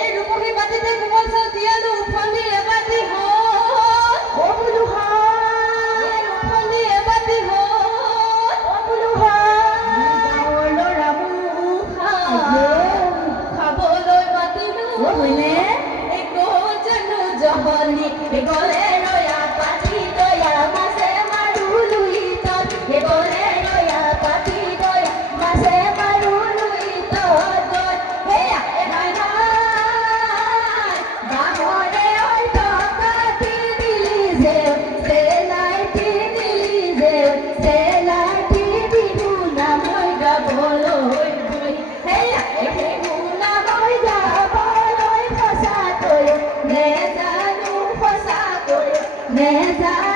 এই রূপহী বাতিতে কোমল চাল দিয়ালো হইলে একো জানো জহনি গলে রয়া পাটি দয়া মাসে মারু লুই তর গলে রয়া পাটি দয়া মাসে মারু লুই তর হে নাই নাই বামরে ওই টাকাটি দিলি যে সে লাইটি দিলি যে সে লাইটি দিবু না মই গা বলো হই হই হে দিবু না মই গা বলো ফসা তোয় নে জানু ফসা তোয় নে জানু